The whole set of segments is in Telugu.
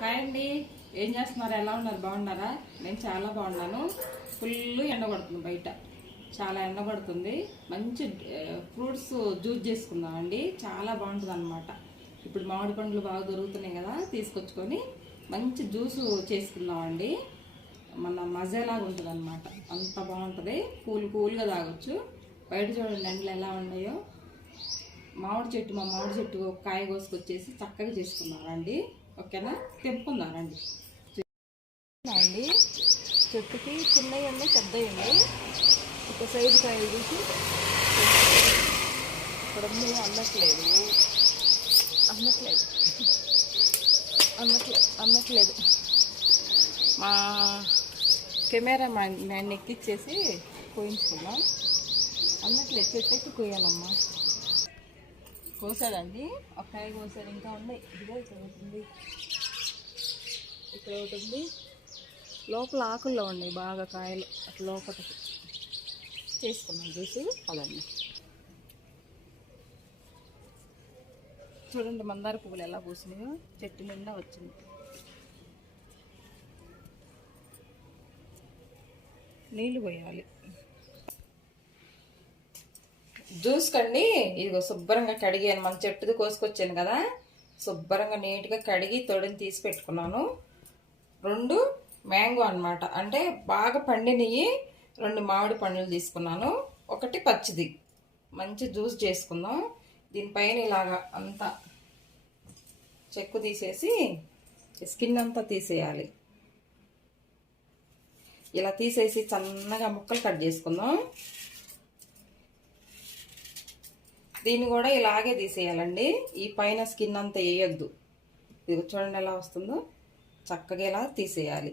హాయ్ అండి, ఏం చేస్తున్నారు? ఎలా ఉన్నారు? బాగున్నారా? నేను చాలా బాగున్నాను. ఫుల్ ఎండ పడుతుంది బయట, చాలా ఎండ పడుతుంది. మంచి ఫ్రూట్స్ జ్యూస్ చేసుకుందామండి, చాలా బాగుంటుంది అనమాట. ఇప్పుడు మామిడి పండ్లు బాగా దొరుకుతున్నాయి కదా, తీసుకొచ్చుకొని మంచి జ్యూస్ చేసుకుందామండి. మన మజాలాగా ఉంటుంది అనమాట, అంత బాగుంటుంది. కూల్గా తాగొచ్చు. బయట చూడండి ఎండలు ఎలా ఉన్నాయో. మా మామిడి చెట్టు ఒక కాయ కోసుకొచ్చేసి చక్కగా చేసుకున్నారండి. ఓకేనా, తెంపుకుందారండి అండి. చెట్టుకి చిన్నవి ఉన్నాయి, పెద్దవి ఉన్నాయి. ఒక సైజు కాయలు తీసి ఇక్కడ అందట్లేదు అందట్లేదు. మా కెమెరా మ్యాన్ ఎక్కిచ్చేసి కోయించుకున్నాం. అందట్లేదు, చెట్టు ఎక్కి కోయాలమ్మా. కోసాడండి, ఒక కాయ కోసాడు. ఇంకా ఉన్నాయి, ఇదిగో ఇక్కడ ఒకటి ఉంది. లోపల ఆకుల్లో ఉన్నాయి బాగా కాయలు, అట్లా లోపలికి చేసుకున్నాం చూసి. అదండి చూడండి, మందార పువ్వులు ఎలా పూసినాయో, చెట్టు నిండా వచ్చింది. నీళ్ళు పోయాలి జ్యూస్ కండి. ఇదిగో శుభ్రంగా కడిగాను, మన చెట్టుది కోసుకొచ్చాను కదా. శుభ్రంగా నీట్గా కడిగి తొడిని తీసి పెట్టుకున్నాను. 2 మ్యాంగో అనమాట, అంటే బాగా పండినవి 2 మామిడి పండ్లు తీసుకున్నాను. 1 పచ్చిది. మంచి జ్యూస్ చేసుకుందాం. దీనిపైన ఇలాగా అంతా చెక్కు తీసేసి స్కిన్ అంతా తీసేయాలి. ఇలా తీసేసి సన్నగా ముక్కలు కట్ చేసుకుందాం. దీన్ని కూడా ఇలాగే తీసేయాలండి, ఈ పైన స్కిన్ అంతా వేయొద్దు. ఇది చూడండి ఎలా వస్తుందో, చక్కగా ఇలా తీసేయాలి.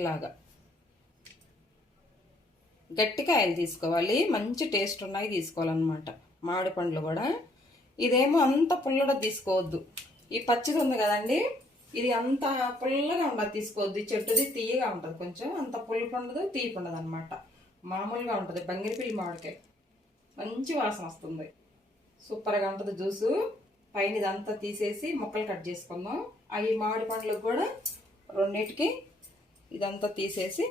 ఇలాగా గట్టి కాయలు తీసుకోవాలి, మంచి టేస్ట్ ఉన్నాయి తీసుకోవాలన్నమాట. మామిడి పండ్లు కూడా. ఇదేమో అంత పుల్లగా తీసుకోవద్దు. ఈ పచ్చిది ఉంది కదండి, ఇది అంత పుల్లగా ఉండదు, తీసుకోవద్దు. చెట్టుది తీయగా ఉంటుంది కొంచెం, అంత పులుపు ఉండదు, తీపి ఉండదు అనమాట. మామూలుగా ఉంటుంది. బంగిరిపిల్లి మామిడికాయ మంచి వాసన వస్తుంది, సూపర్గా ఉంటుంది జ్యూసు. పైన ఇదంతా తీసేసి ముక్కలు కట్ చేసుకుందాం. అవి మామిడి పండ్లకు కూడా 2టికి ఇదంతా తీసేసి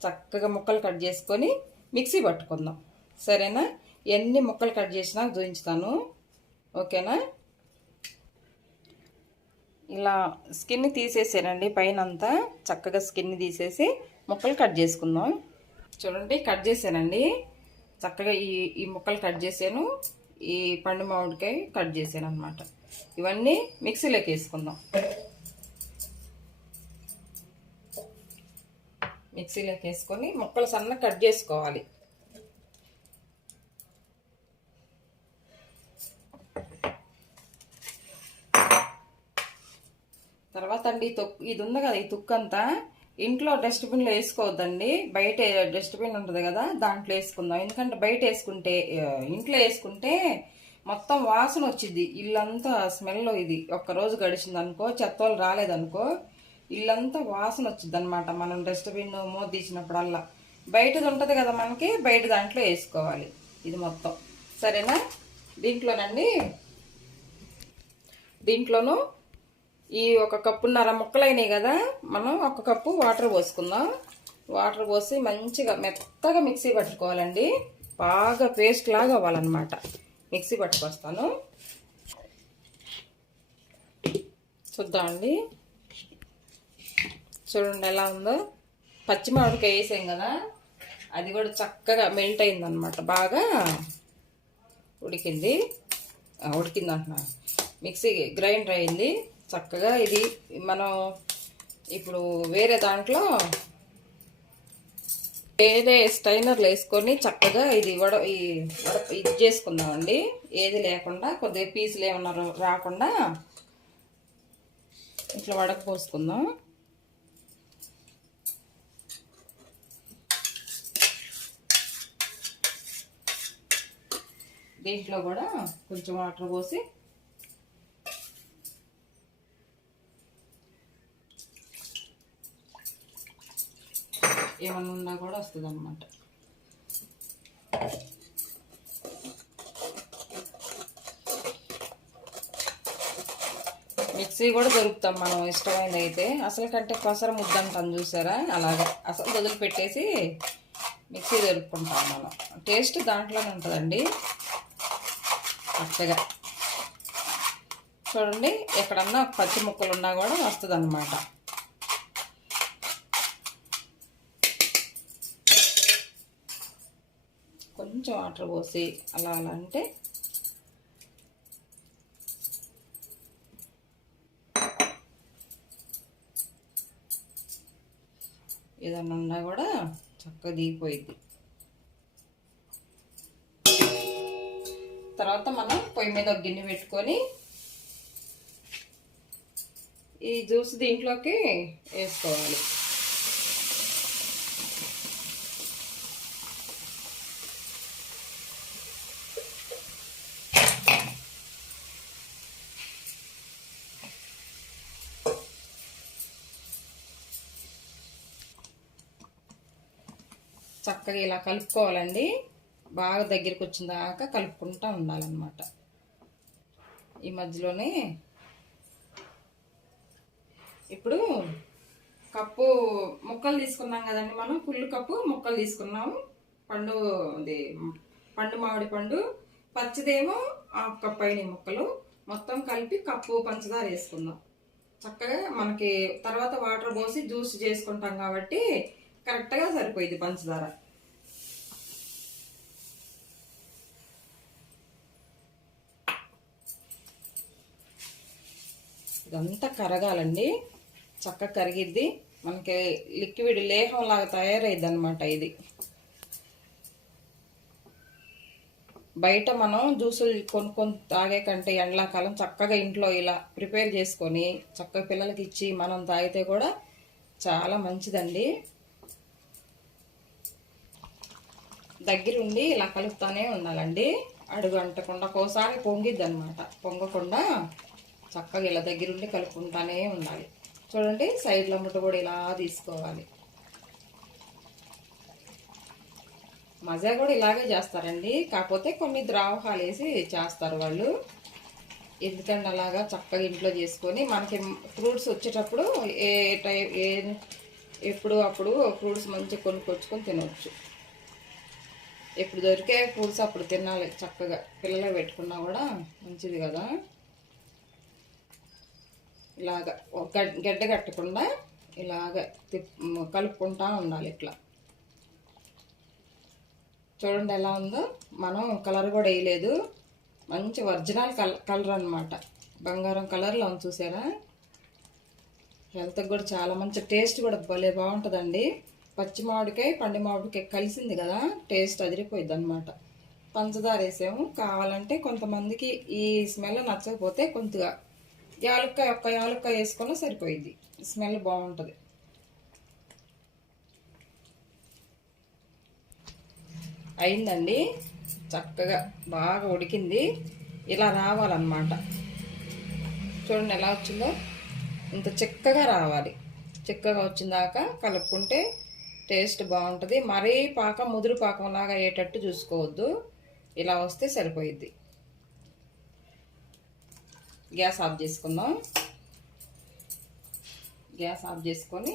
చక్కగా ముక్కలు కట్ చేసుకొని మిక్సీ పట్టుకుందాం. సరేనా? ఎన్ని ముక్కలు కట్ చేసినా చూపించుతాను. ఓకేనా? ఇలా స్కిన్ తీసేసానండి, పైన అంతా చక్కగా స్కిన్ తీసేసి ముక్కలు కట్ చేసుకుందాం. చూడండి, కట్ చేశానండి చక్కగా. ఈ ముక్కలు కట్ చేశాను. ఈ పండు మామిడికాయ కట్ చేశాను అనమాట. ఇవన్నీ మిక్సీలోకి వేసుకుందాం. మిక్సీలోకి వేసుకొని ముక్కలు సన్నగా కట్ చేసుకోవాలి. తర్వాత అండి, ఇది ఉంది కదా, ఈ తుక్కంతా ఇంట్లో డస్ట్బిన్లో వేసుకోవద్దండి. బయట డస్ట్బిన్ ఉంటుంది కదా, దాంట్లో వేసుకుందాం. ఎందుకంటే బయట వేసుకుంటే, ఇంట్లో వేసుకుంటే మొత్తం వాసన వచ్చింది. ఇల్లంతా స్మెల్. ఇది ఒక్కరోజు గడిచింది అనుకో, చెత్తలు రాలేదనుకో, ఇల్లంతా వాసన వచ్చింది అనమాట. మనం డస్ట్బిన్ మూత తీసినప్పుడల్లా. బయటది ఉంటుంది కదా మనకి, బయట దాంట్లో వేసుకోవాలి ఇది మొత్తం. సరేనా? దీంట్లోనూ ఈ 1 కప్పున్నర ముక్కలైనవి కదా, మనం 1 కప్పు వాటర్ పోసుకుందాం. వాటర్ పోసి మంచిగా మెత్తగా మిక్సీ పట్టుకోవాలండి. బాగా పేస్ట్ లాగా అవ్వాలన్నమాట. మిక్సీ పట్టుకొస్తాను, చూద్దామండి. చూడండి ఎలా ఉందో. పచ్చి మామిడికాయ వేసాం కదా, అది కూడా చక్కగా మెల్ట్ అయిందనమాట. బాగా ఉడికిందంటున్నా. మిక్సీ గ్రైండర్ అయింది చక్కగా. ఇది మనం ఇప్పుడు వేరే దాంట్లో వేరే స్టైనర్లు వేసుకొని చక్కగా ఇది ఇది చేసుకుందామండి. ఏది లేకుండా, కొద్దిగా పీసులు ఏమన్నా రాకుండా ఇట్లా వడకపోసుకుందాం. దీంట్లో కూడా కొంచెం వాటర్ పోసి ఏమన్నా ఉన్నా కూడా వస్తుంది అన్నమాట. మిక్సీ కూడా దొరుకుతాం మనం ఇష్టమైనది అయితే. అసలు కంటే కొసర ముద్ద అంటాం చూసారా, అలాగా అసలు వదిలిపెట్టేసి మిక్సీ దొరుకుకుంటాం మనం. టేస్ట్ దాంట్లోనే ఉంటుందండి చక్కగా. చూడండి ఎక్కడన్నా పచ్చి ముక్కలు ఉన్నా కూడా వస్తుంది అన్నమాట. కొంచెం వాటర్ పోసి అలా అలా అంటే ఏదన్నా ఉన్నా కూడా చక్కగా దిగిపోయింది. తర్వాత మనం పొయ్యి మీద ఒక గిన్నె పెట్టుకొని ఈ జ్యూస్ దీంట్లోకి వేసుకోవాలి. చక్కగా ఇలా కలుపుకోవాలండి. బాగా దగ్గరికి వచ్చిన దాకా కలుపుకుంటూ ఉండాలన్నమాట. ఈ మధ్యలోనే ఇప్పుడు కప్పు ముక్కలు తీసుకున్నాం కదండి, మనం ఫుల్ కప్పు ముక్కలు తీసుకున్నాము. పండు మామిడి పండు, పచ్చిదేమో హాఫ్ కప్ అయిన ముక్కలు, మొత్తం కలిపి కప్పు పంచదార వేసుకుందాం. చక్కగా మనకి తర్వాత వాటర్ పోసి జ్యూస్ చేసుకుంటాం కాబట్టి కరెక్ట్గా సరిపోయింది పంచదార. ఇదంతా కరగాలండి, చక్కగా కరిగిద్ది. మనకి లిక్విడ్ లేహం లాగా తయారైద్ది అనమాట. ఇది బయట మనం జ్యూసులు కొనుక్కొని తాగే కంటే ఎండాకాలం చక్కగా ఇంట్లో ఇలా ప్రిపేర్ చేసుకొని చక్కగా పిల్లలకి ఇచ్చి మనం తాగితే కూడా చాలా మంచిదండి. దగ్గరుండి ఇలా కలుపుతానే ఉండాలండి, అడుగు అంటకుండా. ఒక్కోసారి పొంగిద్ది అనమాట, పొంగకుండా చక్కగా ఇలా దగ్గరుండి కలుపుకుంటానే ఉండాలి. చూడండి సైడ్ల ముట్ట కూడా ఇలా తీసుకోవాలి. మజా కూడా ఇలాగే చేస్తారండి, కాకపోతే కొన్ని ద్రావకాలు వేసి చేస్తారు వాళ్ళు. ఎందుకంటే అలాగా చక్కగా ఇంట్లో చేసుకొని మనకి ఫ్రూట్స్ వచ్చేటప్పుడు ఎప్పుడు అప్పుడు ఫ్రూట్స్ మంచిగా కొనుక్కొచ్చుకొని తినవచ్చు. ఎప్పుడు దొరికే ఫ్రూట్స్ అప్పుడు తినాలి చక్కగా. పిల్లలు పెట్టుకున్నా కూడా మంచిది కదా. ఇలాగ గడ్డ కట్టకుండా ఇలాగ కలుపుకుంటా ఉండాలి ఇట్లా. చూడండి ఎలా ఉందో. మనం కలర్ కూడా వేయలేదు, మంచి ఒరిజినల్ కలర్ అనమాట. బంగారం కలర్లో ఉంది చూసారా. హెల్త్కి కూడా చాలా మంచి, టేస్ట్ కూడా భలే బాగుంటుందండి. పచ్చి మామిడికాయ పండు మామిడికాయ కలిసింది కదా, టేస్ట్ అదిరిపోయింది అనమాట. పంచదార వేసాము. కావాలంటే కొంతమందికి ఈ స్మెల్ నచ్చకపోతే కొద్దిగా యాలక్కాయ వేసుకున్నా సరిపోయింది, స్మెల్ బాగుంటుంది. అయిందండి, చక్కగా బాగా ఉడికింది. ఇలా రావాలన్నమాట. చూడండి ఎలా వచ్చిందో, ఇంత చిక్కగా రావాలి. చిక్కగా వచ్చిందాక కలుపుకుంటే టేస్ట్ బాగుంటుంది. మరీ పాకం ముదురు పాకంలాగా అయ్యేటట్టు చూసుకోవద్దు, ఇలా వస్తే సరిపోయిద్ది. గ్యాస్ ఆఫ్ చేసుకుందాం. గ్యాస్ ఆఫ్ చేసుకొని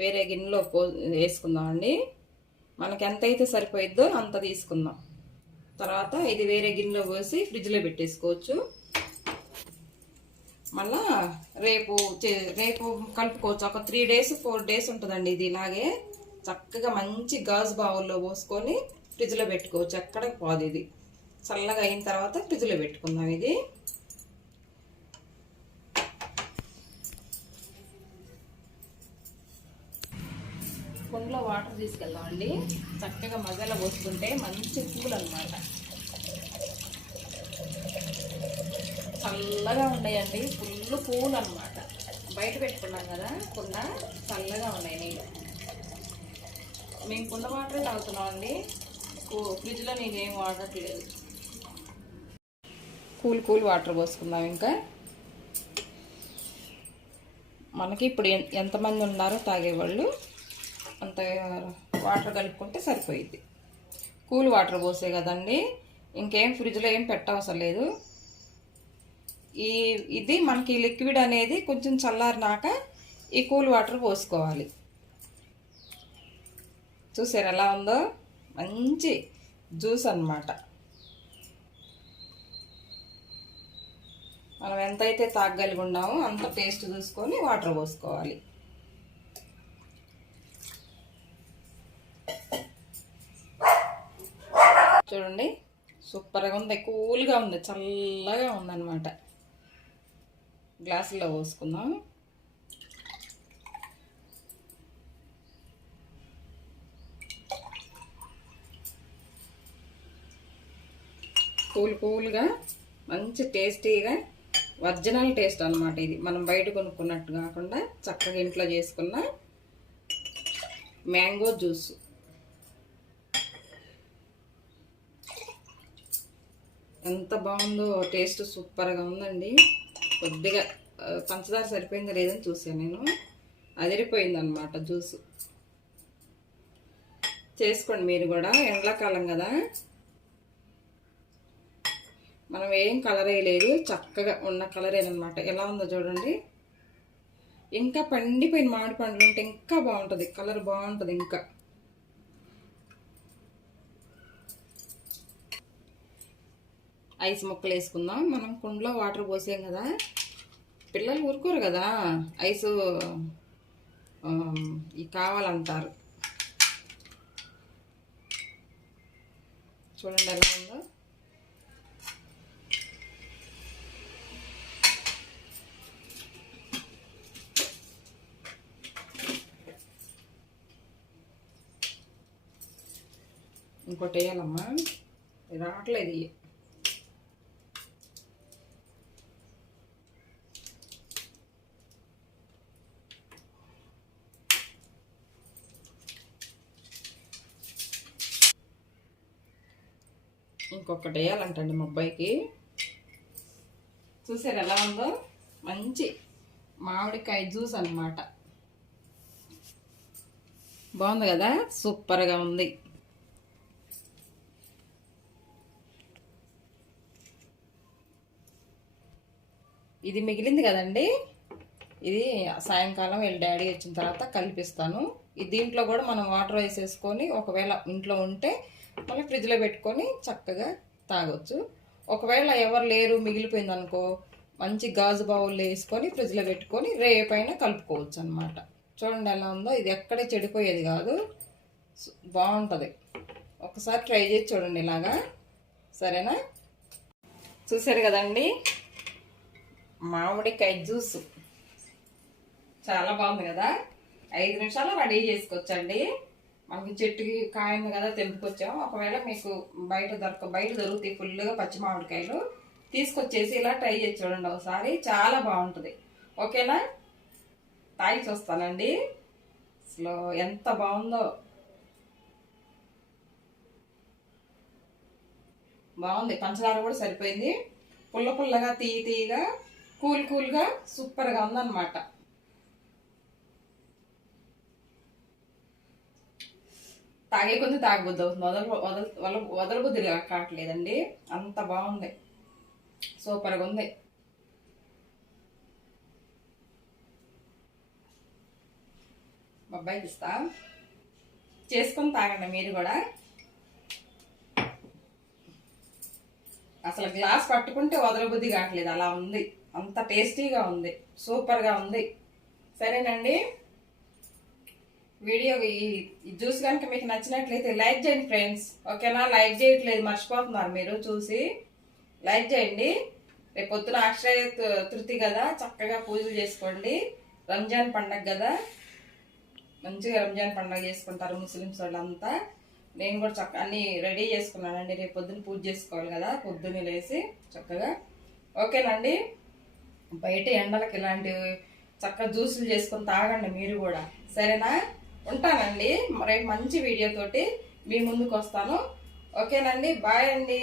వేరే గిన్నెలో వేసుకుందాం అండి. మనకి ఎంత అయితే సరిపోయిద్దో అంత తీసుకుందాం. తర్వాత ఇది వేరే గిన్నెలో పోసి ఫ్రిడ్జ్లో పెట్టేసుకోవచ్చు. మళ్ళా రేపు కలుపుకోవచ్చు. ఒక 3 days 4 days ఉంటుందండి ఇది. ఇలాగే చక్కగా మంచి గాజు బావుల్లో పోసుకొని ఫ్రిడ్జ్లో పెట్టుకోవచ్చు, ఎక్కడికి పోదు. ఇది చల్లగా అయిన తర్వాత ఫ్రిడ్జ్లో పెట్టుకుందాం. ఇది కుండలో వాటర్ తీసుకెళ్దామండి. చక్కగా మసాలా పోసుకుంటే మంచి కూల్ అనమాట. చల్లగా ఉన్నాయండి, ఫుల్ కూల్ అనమాట. బయట పెట్టుకున్నాం కదా కుండ, చల్లగా ఉన్నాయి నీళ్ళు. మేము కుండ వాటరే తాగుతున్నాం అండి, ఫ్రిడ్జ్లో నేనేం వాడట్లేదు. కూల్ వాటర్ పోసుకుందాం. ఇంకా మనకి ఇప్పుడు ఎంతమంది ఉన్నారో తాగేవాళ్ళు అంత వాటర్ కలుపుకుంటే సరిపోయిద్ది. కూల్ వాటర్ పోసే కదండి. ఇంకేం ఫ్రిడ్జ్లో ఏం పెట్టవసరం లేదు. ఇది మనకి లిక్విడ్ అనేది కొంచెం చల్లారినాక ఈ కూల్ వాటర్ పోసుకోవాలి. చూసారు ఎలా ఉందో, మంచి జ్యూస్ అన్నమాట. మనం ఎంతైతే తాగలిగి ఉన్నామో అంత టేస్ట్ చూసుకొని వాటర్ పోసుకోవాలి. చూడండి సూపర్గా ఉంది, కూల్గా ఉంది, చల్లగా ఉందన్నమాట. గ్లాసులో పోసుకుందాం. కూల్గా మంచి టేస్టీగా ఒరిజినల్ టేస్ట్ అన్నమాట. ఇది మనం బయట కొనుక్కున్నట్టు కాకుండా చక్కగా ఇంట్లో చేసుకున్న మ్యాంగో జ్యూస్. ఎంత బాగుందో, టేస్ట్ సూపర్గా ఉందండి. కొద్దిగా పంచదార సరిపోయిందో లేదని చూసాను నేను, అదిరిపోయింది అన్నమాట జ్యూస్. చేసుకోండి మీరు కూడా, ఎండాకాలం కదా, మనం ఏం కలర్ వేయలేదు, చక్కగా ఉన్న కలరేనమాట. ఎలా ఉందో చూడండి. ఇంకా పండిపోయిన మామిడి పండ్లు ఉంటే ఇంకా బాగుంటుంది, కలర్ బాగుంటుంది. ఇంకా ఐస్ ముక్కలు వేసుకుందాం. మనం కుండలో వాటర్ పోసాం కదా, పిల్లలు ఊరుకోరు కదా, ఐసు ఇవి కావాలంటారు. చూడండి ఎలా ఉందో. ఇంకోటి వేయాలమ్మా, రావట్లేదు. ఇంకొకటి వేయాలంటండి మా అబ్బాయికి. చూసారు ఎలా ఉందో, మంచి మామిడికాయ జ్యూస్ అన్నమాట. బాగుంది కదా, సూపర్గా ఉంది. ఇది మిగిలింది కదండి, ఇది సాయంకాలం వీళ్ళ డాడీ వచ్చిన తర్వాత కలిపిస్తాను. దీంట్లో కూడా మనం వాటర్ వేసేసుకొని ఒకవేళ ఇంట్లో ఉంటే మళ్ళీ ఫ్రిడ్జ్లో పెట్టుకొని చక్కగా తాగొచ్చు. ఒకవేళ ఎవరు లేరు మిగిలిపోయింది అనుకో, మంచి గాజు బౌల్లో వేసుకొని ఫ్రిడ్జ్లో పెట్టుకొని రేపైనా కలుపుకోవచ్చు అనమాట. చూడండి ఎలా ఉందో, ఇది ఎక్కడే చెడిపోయేది కాదు, బాగుంటుంది. ఒకసారి ట్రై చేసి చూడండి ఇలాగా, సరేనా? చూసారు కదండి మామిడికాయ జ్యూస్, చాలా బాగుంది కదా. 5 నిమిషాల్లో రెడీ చేసుకోవచ్చండి. మనకి చెట్టుకి కాయింది కదా, తెంపుకొచ్చాము. ఒకవేళ మీకు బయట దొరుకుతాయి ఫుల్గా పచ్చి మామిడికాయలు, తీసుకొచ్చేసి ఇలా ట్రై చేసి చూడండి ఒకసారి, చాలా బాగుంటుంది. ఓకేనా? తాగి చూస్తానండి అసలు ఎంత బాగుందో. బాగుంది, పంచదార కూడా సరిపోయింది. పుల్లగా తీయగా కూల్గా సూపర్గా ఉందన్నమాట. తాగే కొంచెం తాగబుద్ది అవుతుంది, వదలబుద్ధి కావట్లేదండి, అంత బాగుంది, సూపర్గా ఉంది. అబ్బాయికి ఇస్తా, చేసుకొని తాగండి మీరు కూడా. అసలు గ్లాస్ పట్టుకుంటే వదలబుద్ధి కావట్లేదు, అలా ఉంది, అంత టేస్టీగా ఉంది, సూపర్గా ఉంది. సరేనండి, వీడియో ఈ జ్యూస్ కనుక మీకు నచ్చినట్లయితే లైక్ చేయండి ఫ్రెండ్స్. ఓకేనా? లైక్ చేయట్లేదు, మర్చిపోతున్నారు మీరు చూసి. లైక్ చేయండి. రేపు పొద్దున అక్షయ తృతీయ కదా, చక్కగా పూజలు చేసుకోండి. రంజాన్ పండగ కదా, మంచిగా రంజాన్ పండగ చేసుకుంటారు ముస్లిమ్స్ వాళ్ళంతా. నేను కూడా అన్నీ రెడీ చేసుకున్నానండి, రేపు పొద్దున్న పూజ చేసుకోవాలి కదా, పొద్దున్నే లేసి చక్కగా. ఓకేనండి, బయట ఎండలకి ఇలాంటివి చక్కగా జ్యూసులు చేసుకొని తాగండి మీరు కూడా, సరేనా? ఉంటానండి, రేపు మంచి వీడియోతోటి మీ ముందుకు వస్తాను. ఓకేనండి, బాయ్ అండి.